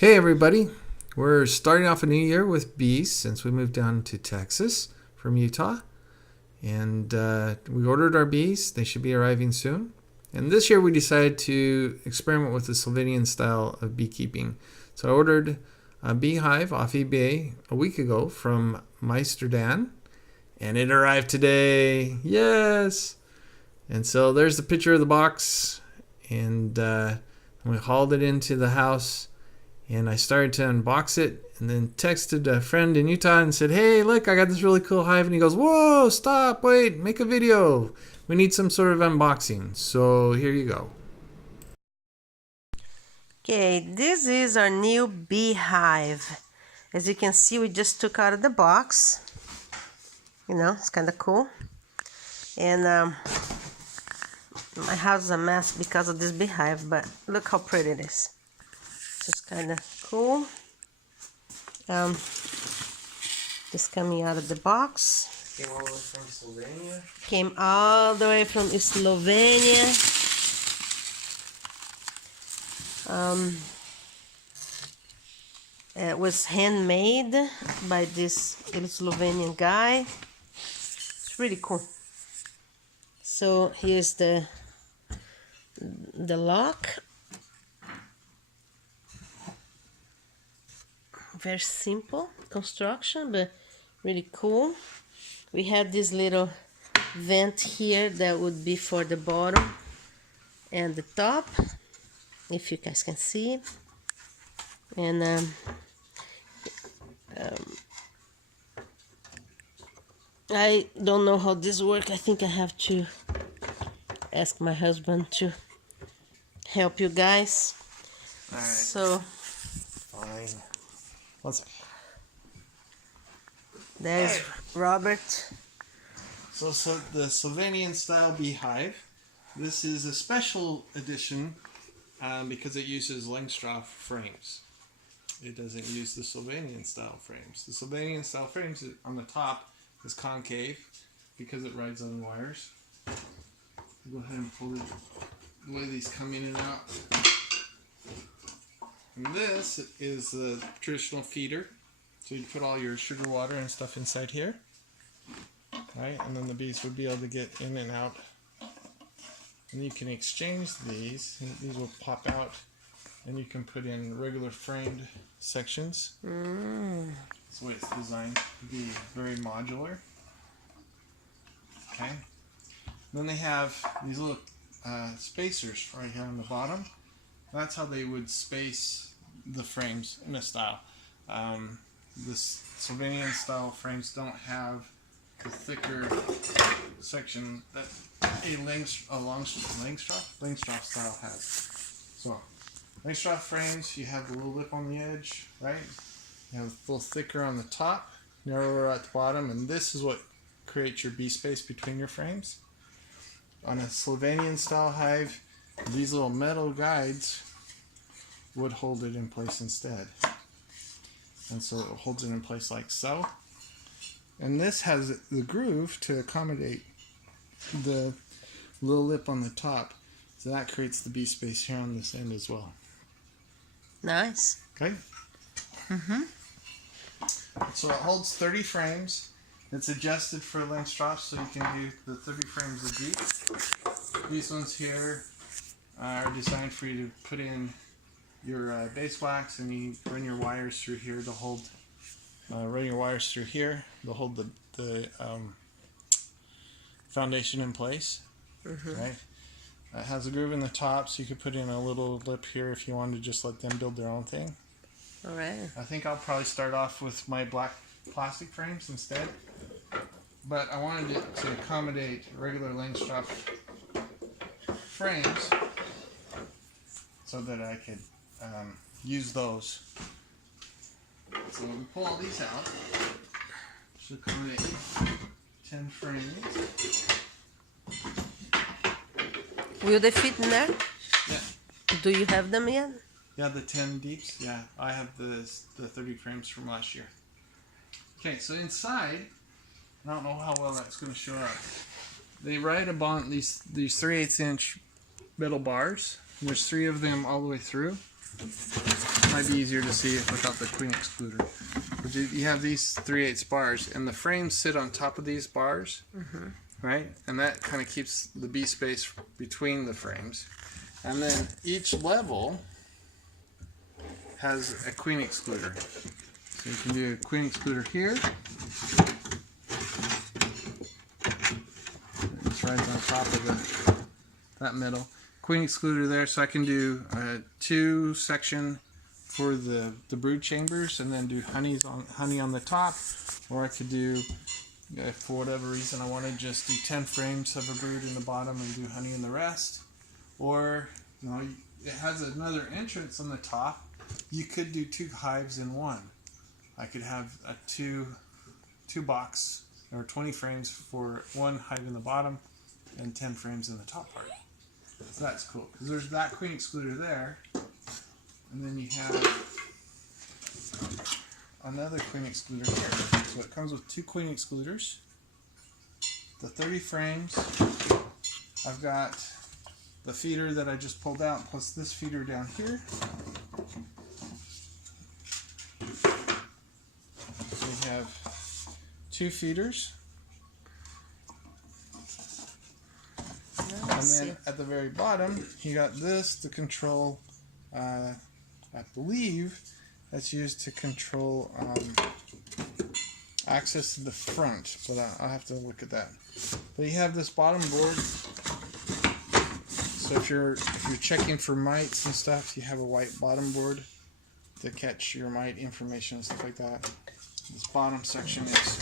Hey everybody, we're starting off a new year with bees since we moved down to Texas from Utah. And we ordered our bees, they should be arriving soon. And this year we decided to experiment with the Sylvanian style of beekeeping. So I ordered a beehive off eBay a week ago from Maisterdan, and it arrived today. Yes! And so there's the picture of the box, and we hauled it into the house. And I started to unbox it and then texted a friend in Utah and said, hey, look, I got this really cool hive. And he goes, whoa, stop, wait, make a video. We need some sort of unboxing. So here you go. Okay, this is our new beehive. As you can see, we just took out of the box. You know, it's kind of cool. And my house is a mess because of this beehive, but look how pretty it is. Just kind of cool. Just coming out of the box. Came all the way from Slovenia. Came all the way from Slovenia. It was handmade by this little Slovenian guy. It's really cool. So here's the lock. Very simple construction, but really cool. We have this little vent here that would be for the bottom and the top, if you guys can see. And I don't know how this works. I think I have to ask my husband to help you guys. All right. So Fine. One second. there's Robert. So the Sylvanian style beehive. This is a special edition because it uses Langstroth frames. It doesn't use the Sylvanian style frames. The Sylvanian style frames on the top is concave because it rides on wires. Go ahead and pull it the way these come in and out. And this is the traditional feeder. So you put all your sugar water and stuff inside here. Right, and then the bees would be able to get in and out. And you can exchange these, and these will pop out, and you can put in regular framed sections. That's the way it's designed to be very modular. Okay. Then they have these little spacers right here on the bottom. That's how they would space the frames in a style. The Sylvanian style frames don't have the thicker section that a Langstroth style has. So, Langstroth frames, you have the little lip on the edge, right? You have a little thicker on the top, narrower at the bottom, and this is what creates your bee space between your frames. On a Sylvanian style hive, these little metal guides would hold it in place instead. And so it holds it in place like so. And this has the groove to accommodate the little lip on the top. So that creates the bee space here on this end as well. Nice. Okay? So it holds 30 frames. It's adjusted for Langstroth, so you can do the 30 frames a beat. These ones here are designed for you to put in your base wax, and you run your wires through here to hold. They'll hold the foundation in place. Right. It has a groove in the top, so you could put in a little lip here if you wanted to just let them build their own thing. All right. I think I'll probably start off with my black plastic frames instead, but I wanted it to accommodate regular Langstroth frames so that I could use those. So we pull all these out. Should accommodate 10 frames. Will they fit in there? Yeah. Do you have them yet? Yeah, the 10 deeps. Yeah, I have the 30 frames from last year. Okay, so inside, I don't know how well that's going to show up. They ride upon these 3/8 inch metal bars. There's 3 of them all the way through. Might be easier to see without the queen excluder. But you have these 3/8 bars, and the frames sit on top of these bars, right? And that kind of keeps the bee space between the frames. And then each level has a queen excluder. So you can do a queen excluder here. It just rides on top of that middle. Queen excluder there, so I can do a 2-section for the brood chambers and then do honey on the top, or I could do, if for whatever reason I want to just do 10 frames of a brood in the bottom and do honey in the rest. Or, you know, it has another entrance on the top. You could do 2 hives in one. I could have a two box or 20 frames for 1 hive in the bottom and 10 frames in the top part. So that's cool, because there's that queen excluder there, and then you have another queen excluder here. So it comes with 2 queen excluders, the 30 frames. I've got the feeder that I just pulled out plus this feeder down here. So we have 2 feeders. And then at the very bottom, you got this to control, I believe that's used to control access to the front, but I'll have to look at that. But you have this bottom board, so if you're checking for mites and stuff, you have a white bottom board to catch your mite information and stuff like that. This bottom section is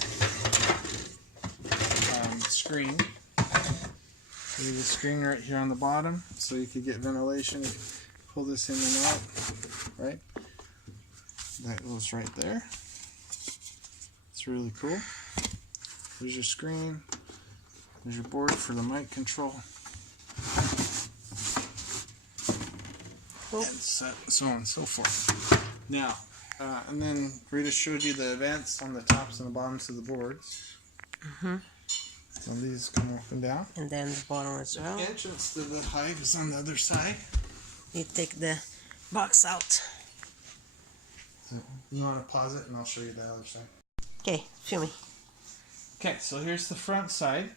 screen. There's a screen right here on the bottom, so you could get ventilation. Pull this in and out, right? That goes right there. It's really cool. There's your screen. There's your board for the mic control. Cool. And so on and so forth. Now, and then Rita showed you the vents on the tops and the bottoms of the boards. So these come up and down. And then the bottom as well. The entrance to the hive is on the other side. You take the box out. So you want to pause it and I'll show you the other side. Okay, film me. Okay, so here's the front side.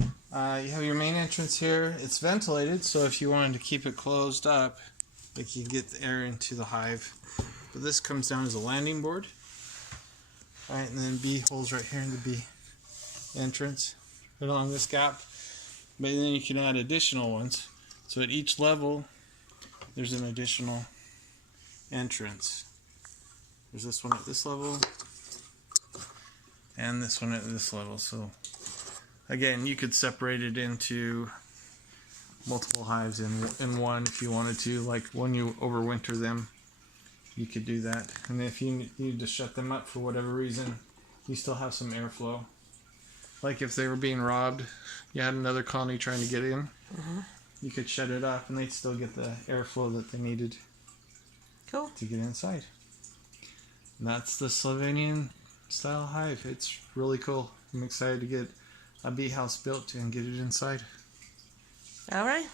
You have your main entrance here. It's ventilated, so if you wanted to keep it closed up, like you get the air into the hive. But this comes down as a landing board. Alright, and then bee holes right here in the bee entrance. Right along this gap. But then you can add additional ones. So at each level, there's an additional entrance. There's this one at this level, and this one at this level. So again, you could separate it into multiple hives in one if you wanted to. Like when you overwinter them, you could do that. And if you need to shut them up for whatever reason, you still have some airflow. Like if they were being robbed, you had another colony trying to get in, you could shut it up and they'd still get the airflow that they needed to get inside. And that's the Slovenian Style hive. It's really cool. I'm excited to get a bee house built and get it inside. All right.